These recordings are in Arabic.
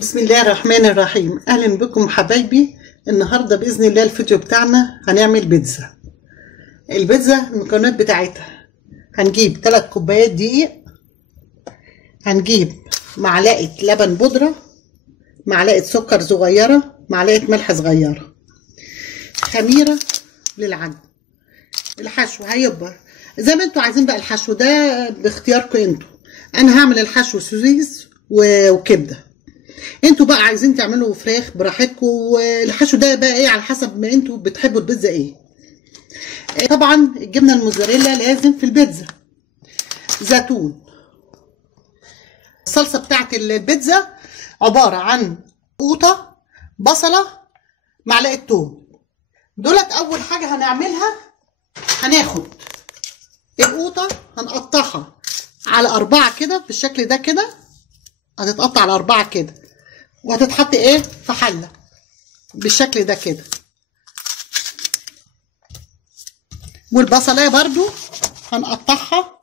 بسم الله الرحمن الرحيم. اهلا بكم حبايبي. النهارده باذن الله الفيديو بتاعنا هنعمل بيتزا. البيتزا المكونات بتاعتها هنجيب 3 كوبايات دقيق، هنجيب معلقه لبن بودره، معلقه سكر صغيره، معلقه ملح صغيره، خميره للعجن. الحشو هيبقى زي ما انتوا عايزين بقى، الحشو ده باختياركم انتوا. انا هعمل الحشو سوسيس وكبده، انتوا بقى عايزين تعملوا فراخ براحتكم. الحشو ده بقى ايه على حسب ما انتوا بتحبوا البيتزا ايه. طبعا الجبنه الموزاريلا لازم في البيتزا، زيتون. الصلصه بتاعت البيتزا عباره عن قوطه، بصله، معلقه توم. دولت اول حاجه هنعملها. هناخد القوطه هنقطعها على 4 كده بالشكل ده كده، هتتقطع على 4 كده وهتتحط ايه في حله بالشكل ده كده. والبصلايه برضو هنقطعها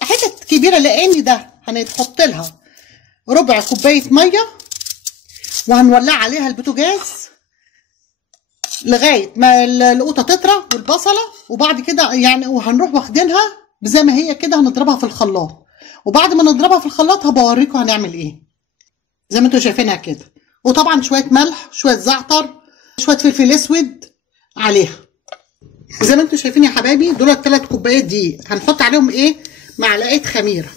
حتت كبيره، لان ده هنحط لها ربع كوبايه ميه وهنولع عليها البوتاجاز لغايه ما القوطه تطرى والبصله، وبعد كده يعني وهنروح واخدينها زي ما هي كده هنضربها في الخلاط. وبعد ما نضربها في الخلاط هبوريكم هنعمل ايه زي ما انتوا شايفينها كده. وطبعا شويه ملح، شويه زعتر، شويه فلفل اسود عليها زي ما انتوا شايفين يا حبايبي. دول 3 كوبايات دقيق، هنحط عليهم ايه معلقه خميره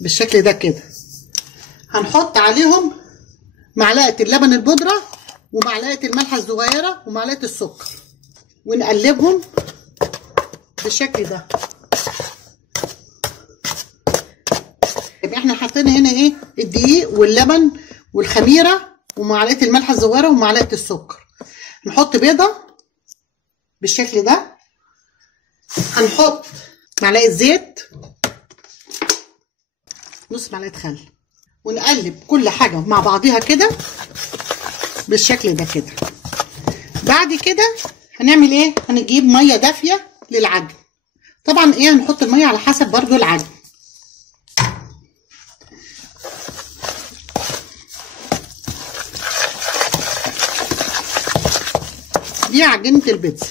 بالشكل ده كده. هنحط عليهم معلقه اللبن البودره ومعلقه الملح الصغيره ومعلقه السكر، ونقلبهم بالشكل ده. يبقى احنا حاطين هنا ايه الدقيق واللبن والخميره ومعلقه الملح الصغيره ومعلقه السكر. نحط بيضه بالشكل ده، هنحط معلقه زيت، نص معلقه خل، ونقلب كل حاجه مع بعضيها كده بالشكل ده كده. بعد كده هنعمل ايه؟ هنجيب ميه دافيه للعجن. طبعا ايه هنحط الميه على حسب برضو العجن. دي عجينه البيتزا.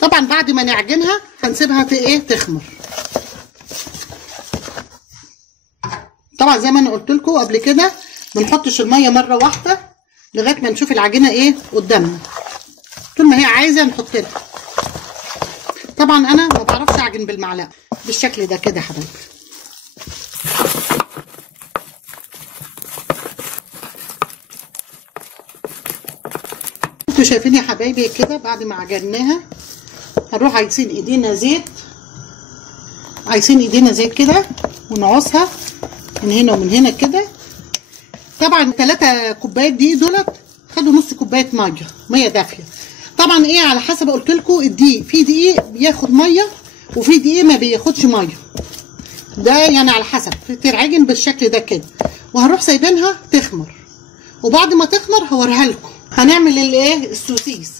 طبعا بعد ما نعجنها هنسيبها ايه تخمر. طبعا زي ما انا قلت لكم قبل كده ما نحطش الميه مره واحده لغايه ما نشوف العجينه ايه قدامنا. طول ما هي عايزه نحط لها. طبعا انا ما بعرفش اعجن بالمعلقه بالشكل ده كده يا حبايبي. انتوا شايفين يا حبايبي كده. بعد ما عجناها هنروح عايزين ايدينا زيت، كده ونعوصها من هنا ومن هنا كده. طبعا 3 كوبايات دي دولت خدوا نص كوبايه ميه دافيه. طبعا ايه على حسب قلت لكم الدقيق، في دقيق بياخد ميه وفي دقيق ما بياخدش ميه، ده يعني على حسب. تتعجن بالشكل ده كده وهنروح سايبينها تخمر. وبعد ما تخمر هوريها لكم. هنعمل الايه السوسيس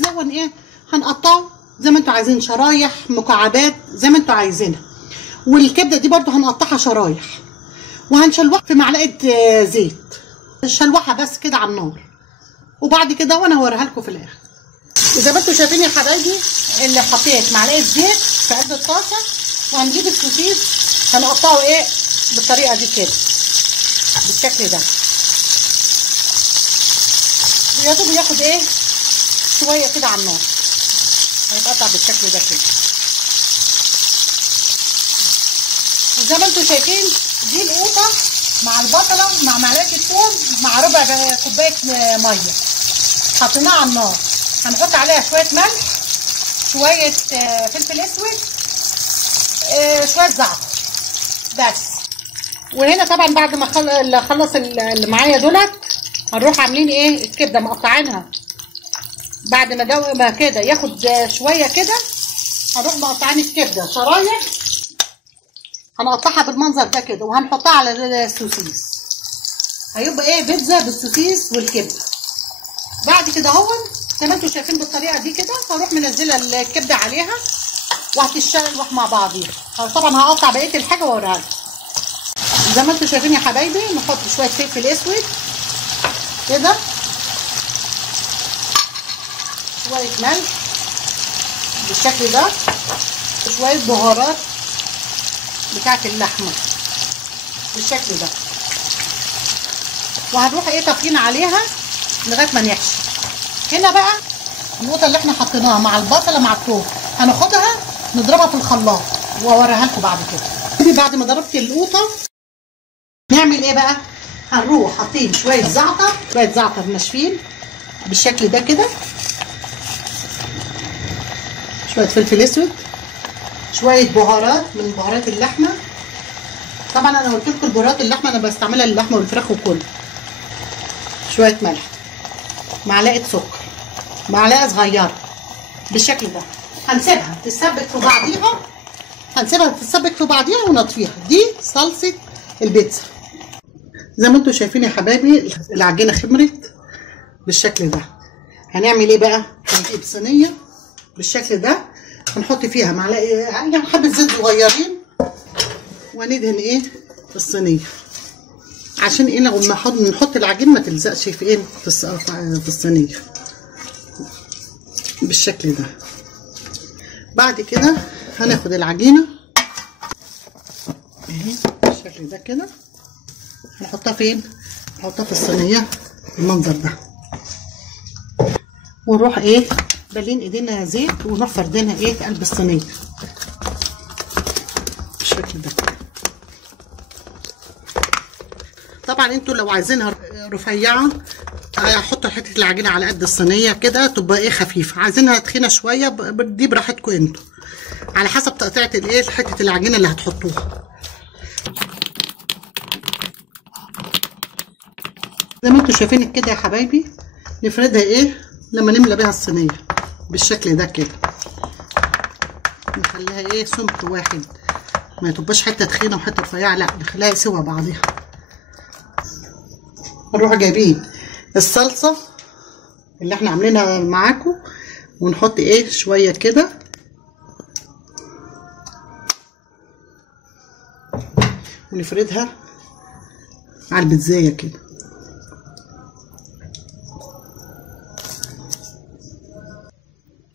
ده ايه هنقطعه زي ما انتوا عايزين، شرايح مكعبات زي ما انتوا عايزينها. والكبده دي برضو هنقطعها شرايح وهنشلوحها في معلقه زيت، الشلوحه بس كده على النار. وبعد كده وانا هوريها لكم في الاخر. زي ما انتوا شايفين يا حبايبي اللي حطيت معلقه زيت في قلب الطاسه، وهنجيب السوسيس هنقطعه ايه بالطريقه دي كده بالشكل ده. ويا دوب ياخد ايه شويه كده على النار، هيتقطع بالشكل ده كده. وزي ما انتوا شايفين دي القوطه مع البصله مع معلقه الثوم مع ربع كوبايه ميه حطيناها على النار. هنحط عليها شويه ملح، شويه فلفل اسود، شويه زعتر بس. وهنا طبعا بعد ما اخلص اللي معايا دولت هنروح عاملين ايه الكبده مقطعينها. بعد ما كده ياخد شويه كده هنروح مقطعين الكبده شرايح، هنقطعها بالمنظر ده كده وهنحطها على السوسيس. هيبقى ايه بيتزا بالسوسيس والكبده. بعد كده زي ما انتوا شايفين بالطريقه دي كده هروح منزله الكبده عليها وهتشتغل مع بعضيها. طبعا هقطع بقيه الحاجه واوريها لكم. زي ما انتم شايفين يا حبايبي، نحط شويه فلفل اسود كده، شويه ملح بالشكل ده، شويه بهارات بتاعه اللحمه بالشكل ده، وهنروح ايه طافين عليها لغايه ما نحشي. هنا بقى النقطه اللي احنا حطيناها مع البصله مع الثوم هناخدها نضربها في الخلاط واوريها لكم بعد كده. بعد ما ضربت القوطه نعمل ايه بقى؟ هنروح حاطين شويه زعتر ناشفين بالشكل ده كده، شويه فلفل اسود، شويه بهارات من بهارات اللحمه. طبعا انا قلت لكم بهارات اللحمه انا بستعملها للحمه والفراخ وكله. شويه ملح، معلقه سكر، معلقه صغيره بالشكل ده. هنسيبها تتسبك في بعضيها ونطفيها. دي صلصه البيتزا. زي ما انتم شايفين يا حبايبي العجينه خمرت بالشكل ده. هنعمل ايه بقى؟ هنجيب صينيه بالشكل ده، هنحط فيها معلقه يعني حبه زيت صغيرين، وندهن ايه الصينيه عشان ايه لما نحط العجين ما تلزقش في ايه في الصينيه بالشكل ده. بعد كده هناخد العجينه اهي بالشكل ده كده، هنحطها فين؟ نحطها في الصينيه بالمنظر ده، ونروح ايه بالين ايدينا زيت ونروح فردينها ايه في قلب الصينيه بالشكل ده. طبعا انتوا لو عايزينها رفيعه هحطوا حته العجينه على قد الصينيه كده تبقى ايه خفيفه، عايزينها تخينه شويه دي براحتكم انتوا على حسب تقطيعه الايه حته العجينه اللي هتحطوها. زي ما انتوا شايفين كده يا حبايبي، نفردها ايه لما نملى بيها الصينيه بالشكل ده كده، نخليها ايه سمك واحد، ما تبقاش حته تخينه وحته رفيعه، لا نخليها سوا بعضيها. نروح جايبين الصلصه اللي احنا عاملينها معاكم ونحط ايه شويه كده، ونفردها على البيتزايه كده.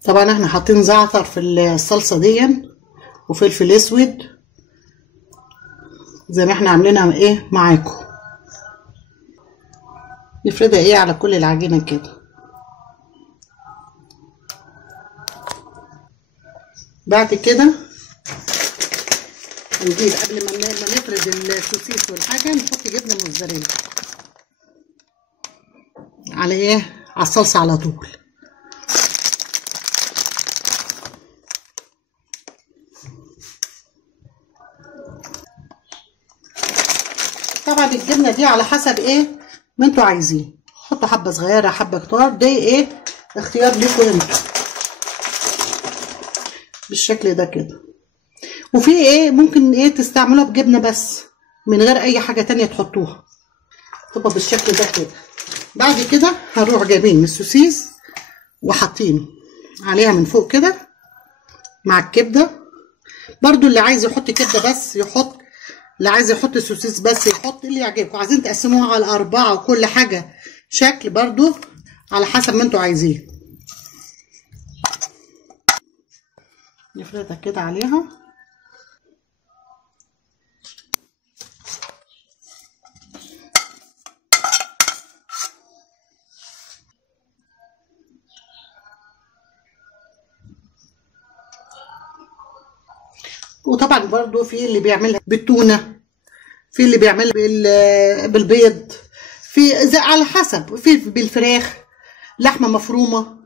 طبعا احنا حاطين زعتر في الصلصه دي وفلفل اسود زي ما احنا عاملينها ايه معاكم. نفردها ايه على كل العجينه كده. بعد كده نجيب قبل ما نفرد السوسيس والحاجه نحط جبنه موتزاريلا على ايه على الصلصه على طول. طبعا الجبنه دي على حسب ايه ما انتوا عايزين، حطوا حبه صغيره حبه كتار، دي ايه اختيار ليكم انتوا بالشكل ده كده. وفي ايه ممكن ايه تستعملوها بجبنه بس من غير اي حاجه تانية تحطوها، تبقى بالشكل ده كده. بعد كده هنروح جايبين السوسيس وحاطينه عليها من فوق كده مع الكبده. برضو اللي عايز يحط كبده بس يحط، اللي عايز يحط سوسيس بس يحط، اللي يعجبكم. عايزين تقسموها على 4 وكل حاجه شكل برضو على حسب ما انتوا عايزين. نفردها كده عليها. وطبعا برضو في اللي بيعملها بالتونه، في اللي بيعملها بالبيض، في زي على حسب، في بالفراخ، لحمه مفرومه،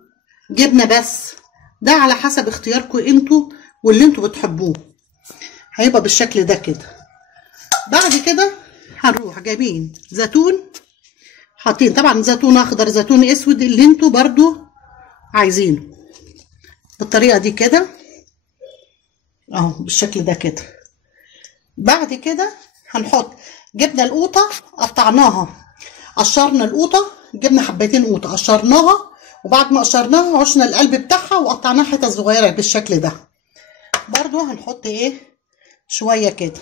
جبنه بس، ده على حسب اختياركم انتوا واللي انتوا بتحبوه. هيبقى بالشكل ده كده. بعد كده هنروح جايبين زيتون، حاطين طبعا زيتون اخضر زيتون اسود اللي انتوا برضو عايزينه بالطريقه دي كده اهو بالشكل ده كده. بعد كده هنحط جبنه القوطه قطعناها، قشرنا القوطه، جبنا حبتين قوطه قشرناها، وبعد ما قشرناها عشنا القلب بتاعها وقطعناها حتت صغيره بالشكل ده. برضو هنحط ايه شويه كده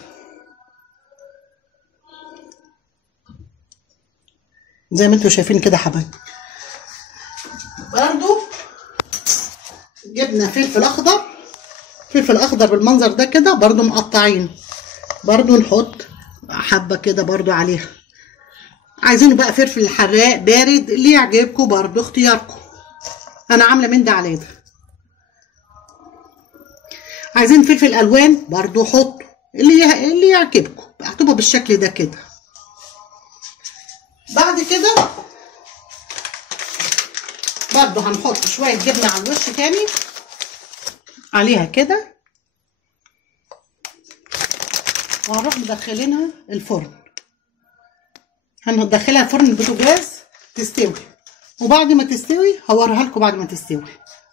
زي ما انتوا شايفين كده حبايبي. برضو جبنا فلفل اخضر، فلفل اخضر بالمنظر ده كده برضو مقطعين، برضو نحط حبه كده برضو عليها. عايزينه بقى فلفل حراق بارد اللي يعجبكم، برضو اختياركم، انا عامله من ده على ده. عايزين فلفل الوان برضو حطوا اللي يعجبكم، هتبقى بالشكل ده كده. بعد كده برضو هنحط شويه جبنه على الوش تاني عليها كده، وهنروح مدخلينها الفرن. هندخلها الفرن البوتاجاز تستوي، وبعد ما تستوي هوريها لكم. بعد ما تستوي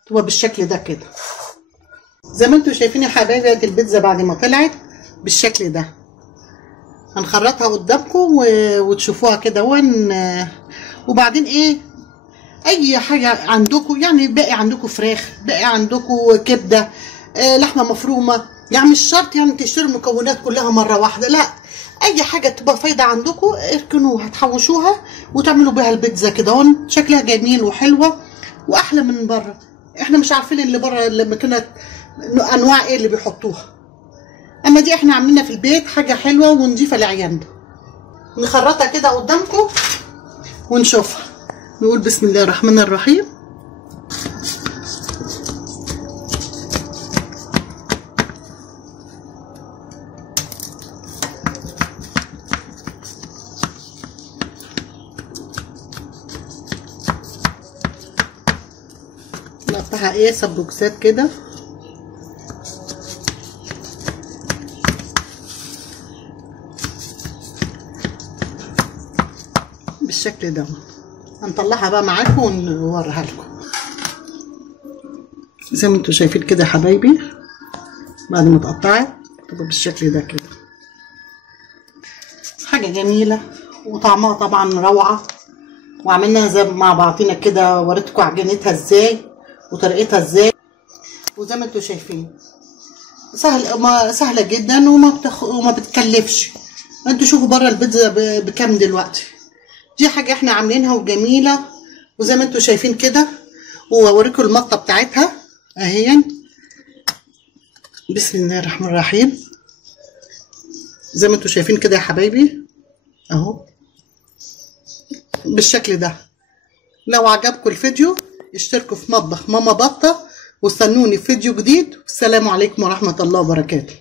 تبقى بالشكل ده كده. زي ما انتوا شايفين يا حبايبي البيتزا بعد ما طلعت بالشكل ده. هنخرطها قدامكم وتشوفوها كده. وبعدين ايه، اي حاجه عندكم، يعني باقي عندكم فراخ، باقي عندكم كبده، لحمه مفرومه، يعني مش شرط يعني تشتروا المكونات كلها مره واحده، لا، اي حاجه تبقى فايده عندكم اركنوها تحوشوها وتعملوا بيها البيتزا كده. شكلها جميل وحلوه واحلى من بره. احنا مش عارفين اللي بره لما كانت انواع ايه اللي بيحطوها، اما دي احنا عاملينها في البيت حاجه حلوه ونضيفه لعيالنا. نخرطها كده قدامكم ونشوفها. نقول بسم الله الرحمن الرحيم. نقطعها ايه سبوكسات كده بالشكل ده. هنطلعها بقى معاكم ونوريها لكم. زي ما انتوا شايفين كده يا حبايبي، بعد ما اتقطعت تبقى بالشكل ده كده. حاجه جميله وطعمها طبعا روعه. وعملناها زي مع بعضينا كده، وريتكم عجينتها ازاي وطريقتها ازاي. وزي ما انتوا شايفين سهله جدا وما بتكلفش. انتوا شوفوا بره البيتزا بكام دلوقتي. دي حاجه احنا عاملينها وجميله. وزي ما انتوا شايفين كده، واوريكم المطه بتاعتها اهي. بسم الله الرحمن الرحيم. زي ما انتوا شايفين كده يا حبايبي اهو بالشكل ده. لو عجبكم الفيديو اشتركوا في مطبخ ماما بطه، واستنوني في فيديو جديد. والسلام عليكم ورحمه الله وبركاته.